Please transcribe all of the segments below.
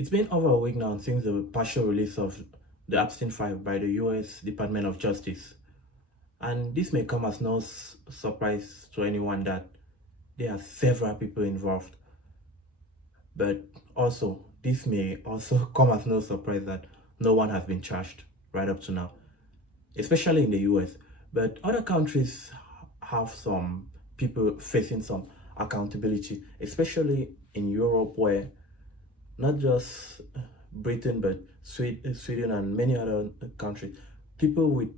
It's been over a week now since the partial release of the Epstein file by the US Department of Justice. And this may come as no surprise to anyone that there are several people involved. But also, this may also come as no surprise that no one has been charged right up to now, especially in the US. But other countries have some people facing some accountability, especially in Europe, where not just Britain, but Sweden and many other countries, people with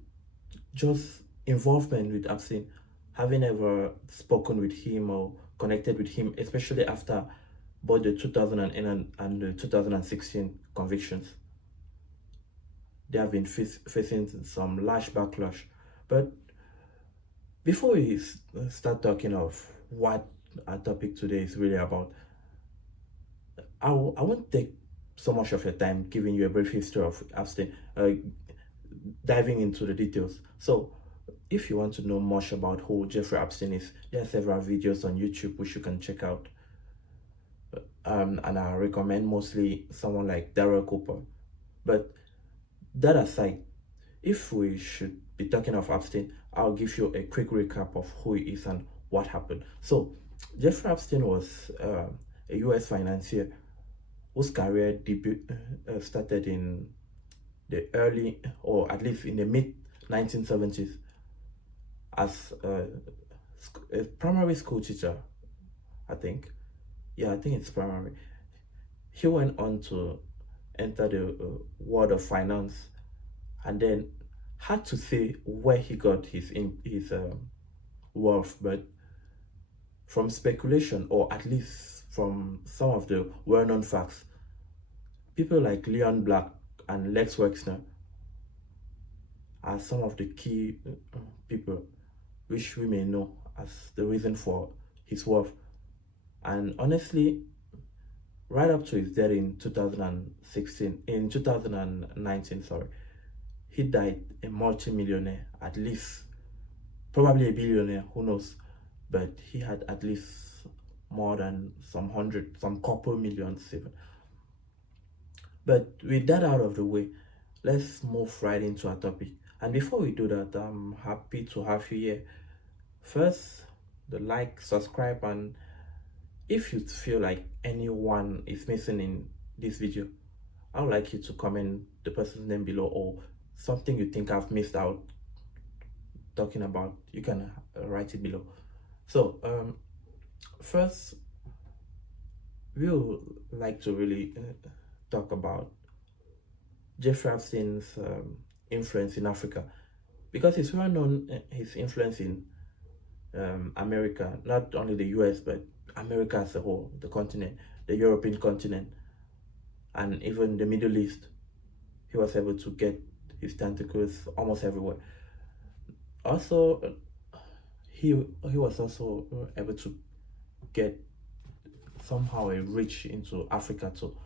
just involvement with Epstein, having ever spoken with him or connected with him, especially after both the 2008 and the 2016 convictions. They have been facing some large backlash. But before we start talking of what our topic today is really about, I won't take so much of your time giving you a brief history of Epstein, diving into the details. So, if you want to know much about who Jeffrey Epstein is, there are several videos on YouTube which you can check out. And I recommend mostly someone like Daryl Cooper. But that aside, if we should be talking of Epstein, I'll give you a quick recap of who he is and what happened. So, Jeffrey Epstein was a US financier whose career debut started in the early, or at least in the mid 1970s, as a primary school teacher, I think. Yeah, I think it's primary. He went on to enter the world of finance, and then had to say where he got his wealth, but from speculation, or at least from some of the well-known facts, people like Leon Black and Lex Wexner are some of the key people which we may know as the reason for his wealth. And honestly, right up to his death in 2019, sorry, he died a multi-millionaire, at least, probably a billionaire, who knows, but he had at least more than some couple millions even. But with that out of the way, let's move right into our topic. And before we do that, I'm happy to have you here. First, the like, subscribe, and if you feel like anyone is missing in this video, I would like you to comment the person's name below, or something you think I've missed out talking about. You can write it below. So, first, we would like to really talk about Jeffrey Epstein's influence in Africa, because it's well known his influence in America, not only the US, but America as a whole, the continent, the European continent, and even the Middle East. He was able to get his tentacles almost everywhere. Also, he was also able to get somehow a reach into Africa too.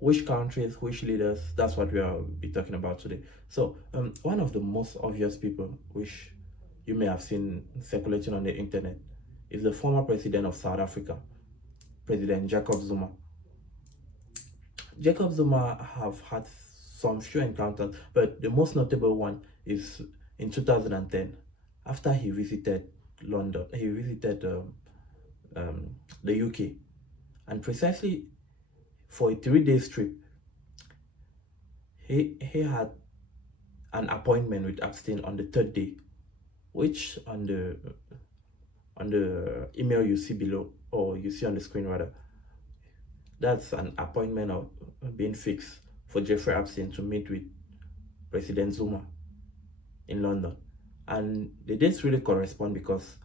Which countries, which leaders, that's what we'll be talking about today. So, one of the most obvious people which you may have seen circulating on the internet is the former president of South Africa, President Jacob Zuma. Jacob Zuma have had some few encounters, but the most notable one is in 2010, after he visited London. He visited the UK, and precisely for a 3-day trip, he had an appointment with Epstein on the 3rd day, which on the email you see below, or you see on the screen rather, that's an appointment of being fixed for Jeffrey Epstein to meet with President Zuma in London. And the dates really correspond, because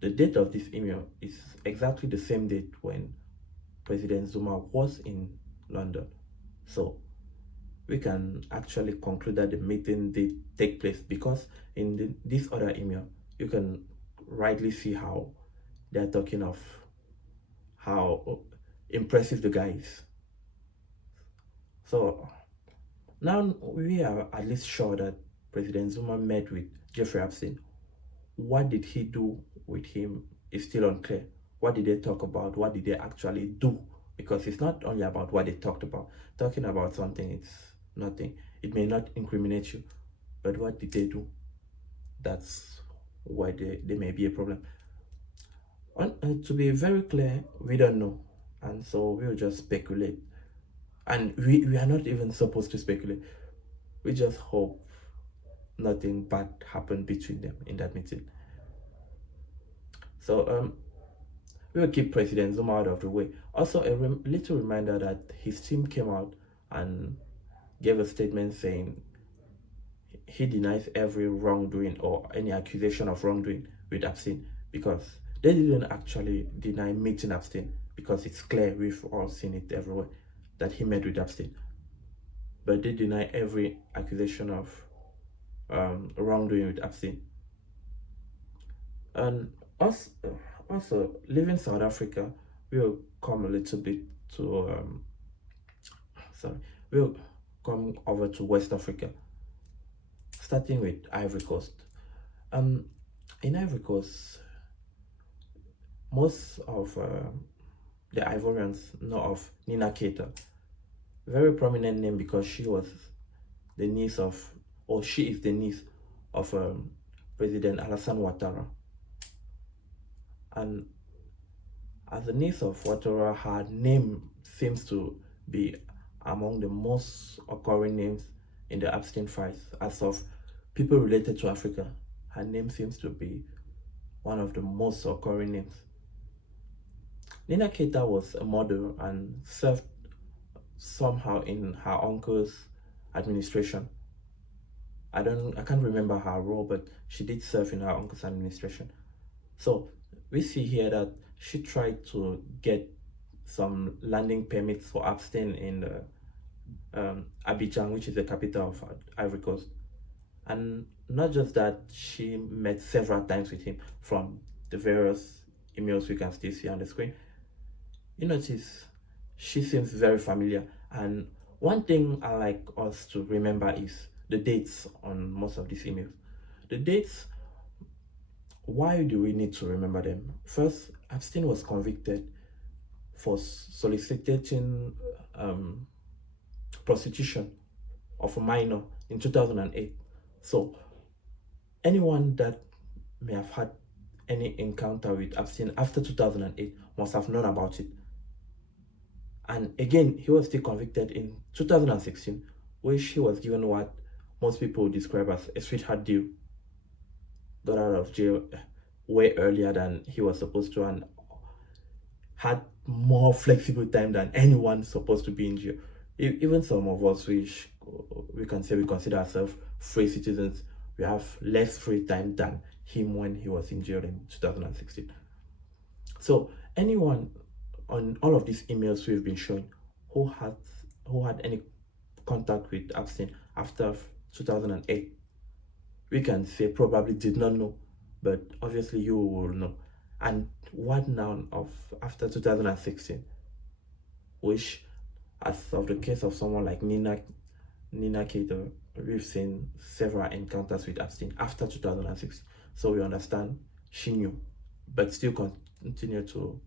the date of this email is exactly the same date when President Zuma was in London. So we can actually conclude that the meeting did take place, because in this other email, you can rightly see how they're talking of how impressive the guy is. So now we are at least sure that President Zuma met with Jeffrey Epstein. What did he do with him is still unclear. What did they talk about? What did they actually do because it's not only about what they talked about. Talking about something, it's nothing. It may not incriminate you, but what did they do? That's why there may be a problem. To be very clear, we don't know, and so we'll just speculate. And we are not even supposed to speculate. We just hope nothing bad happened between them in that meeting. So we'll keep President Zuma out of the way. Also, a little reminder that his team came out and gave a statement saying he denies every wrongdoing or any accusation of wrongdoing with Epstein, because they didn't actually deny meeting Epstein, because it's clear, we've all seen it everywhere, that he met with Epstein. But they deny every accusation of wrongdoing with Epstein. And also leaving South Africa, we'll come a little bit to we'll come over to West Africa, starting with Ivory Coast. In Ivory Coast, most of the Ivorians know of Nina Keita, very prominent name because she was the niece of, or she is the niece of President Alassane Ouattara. And as a niece of Ouattara, her name seems to be among the most occurring names in the Epstein files. As of people related to Africa, her name seems to be one of the most occurring names. Nina Keita was a model and served somehow in her uncle's administration. I can't remember her role, but she did serve in her uncle's administration. So we see here that she tried to get some landing permits for Epstein in Abidjan, which is the capital of Ivory Coast. And not just that, she met several times with him. From the various emails we can still see on the screen, you notice she seems very familiar. And one thing I like us to remember is the dates on most of these emails. The dates, why do we need to remember them? First, Epstein was convicted for soliciting prostitution of a minor in 2008. So anyone that may have had any encounter with Epstein after 2008 must have known about it. And again, he was still convicted in 2016, which he was given what most people would describe as a sweetheart deal. Got out of jail way earlier than he was supposed to, and had more flexible time than anyone supposed to be in jail. Even some of us, which we can say we consider ourselves free citizens, we have less free time than him when he was in jail in 2016. So anyone on all of these emails we've been showing who had any contact with Epstein after 2008, we can say probably did not know, but obviously you will know. And what now of after 2016, which, as of the case of someone like Nina Keita, we've seen several encounters with Epstein after 2006. So we understand she knew, but still continued to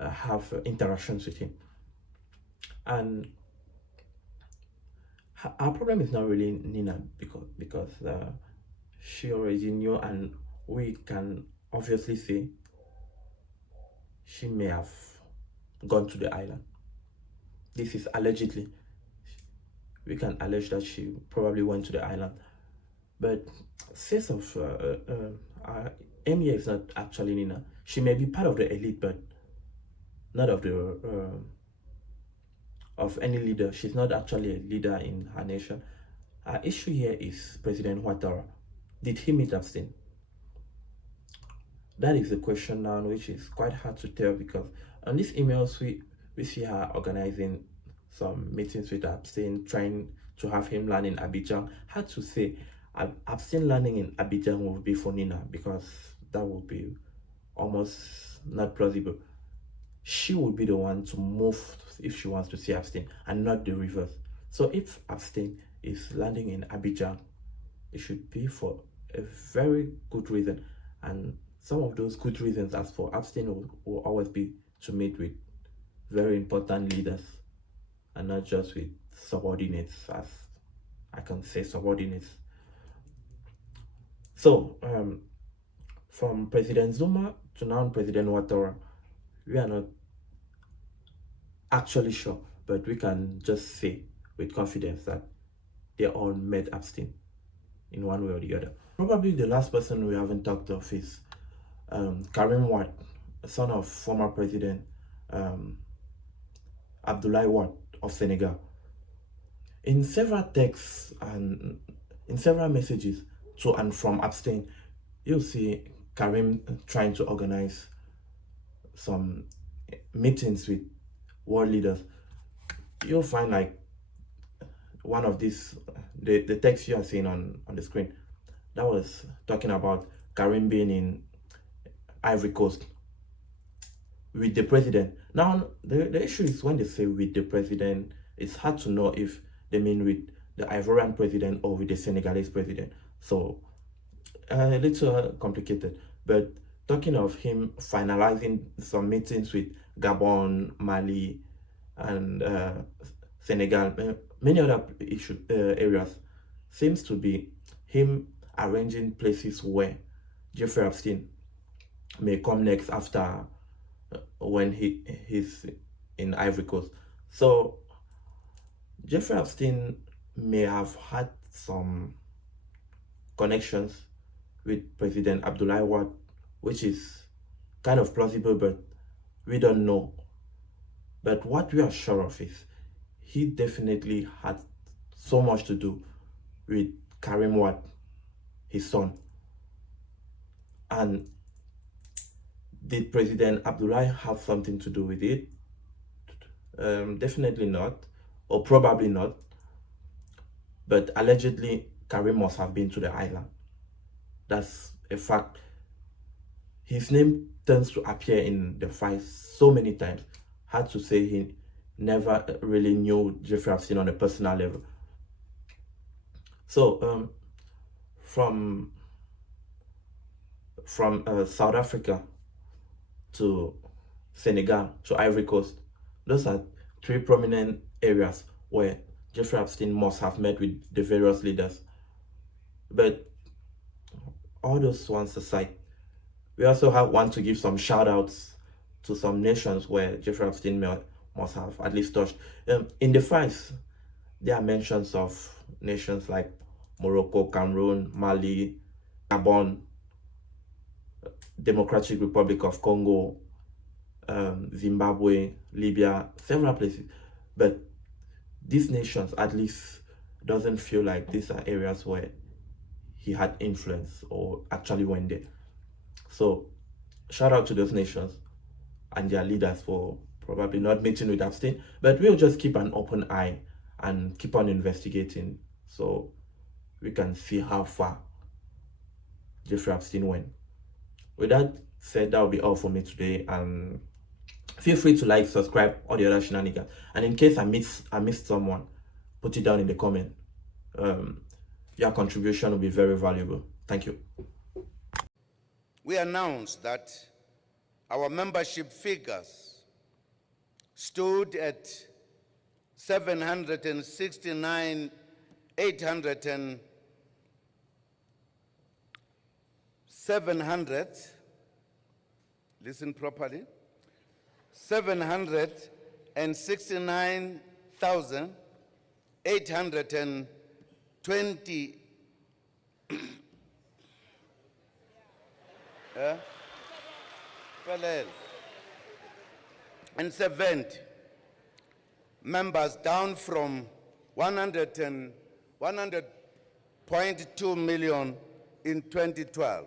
have interactions with him. And our problem is not really Nina, because she already knew, and we can obviously say she may have gone to the island. This is allegedly. We can allege that she probably went to the island, but sense of Emia is not actually Nina. She may be part of the elite, but not of the of any leader. She's not actually a leader in her nation. Our issue here is President Ouattara. Did he meet Epstein? That is the question now, which is quite hard to tell, because on these emails we see her organizing some meetings with Epstein, trying to have him land in Abidjan. Hard to say. Epstein landing in Abidjan would be for Nina, because that would be almost not plausible. She would be the one to move if she wants to see Epstein, and not the reverse. So if Epstein is landing in Abidjan, it should be for a very good reason. And some of those good reasons, as for Epstein, will always be to meet with very important leaders and not just with subordinates, as I can say subordinates. So from President Zuma to now President Ouattara, we are not actually sure, but we can just say with confidence that they all met Epstein in one way or the other. Probably the last person we haven't talked of is Karim Wade, son of former President Abdoulaye Wade of Senegal. In several texts and in several messages to and from Epstein, you'll see Karim trying to organize some meetings with world leaders. You'll find like one of these, the text you are seeing on the screen, that was talking about Karim being in Ivory Coast with the president. Now, the issue is when they say with the president, it's hard to know if they mean with the Ivorian president or with the Senegalese president. So, a little complicated. But talking of him finalizing some meetings with Gabon, Mali, and Senegal, many other areas, seems to be him arranging places where Jeffrey Epstein may come next after when he's in Ivory Coast. So Jeffrey Epstein may have had some connections with President Abdoulaye Wade, which is kind of plausible, but we don't know. But what we are sure of is he definitely had so much to do with Karim Wade, his son. And did President Abdoulaye have something to do with it? Definitely not, or probably not. But allegedly, Karim must have been to the island. That's a fact. His name tends to appear in the files so many times. Hard to say he never really knew Jeffrey Epstein on a personal level. So from South Africa to Senegal to Ivory Coast, those are three prominent areas where Jeffrey Epstein must have met with the various leaders. But all those ones aside, we also want to give some shout outs to some nations where Jeffrey Epstein must have at least touched. In the files, there are mentions of nations like Morocco, Cameroon, Mali, Gabon, Democratic Republic of Congo, Zimbabwe, Libya, several places. But these nations at least doesn't feel like these are areas where he had influence or actually went there. So shout out to those nations and their leaders for probably not meeting with Epstein, but we'll just keep an open eye and keep on investigating so we can see how far Jeffrey Epstein went. With that said, that will be all for me today, and feel free to like, subscribe, all the other shenanigans. And in case I missed someone, put it down in the comment. Your contribution will be very valuable. Thank you. We announced that our membership figures stood at 700, listen properly, 769,820 and 70 members, down from 100.2 million in 2012.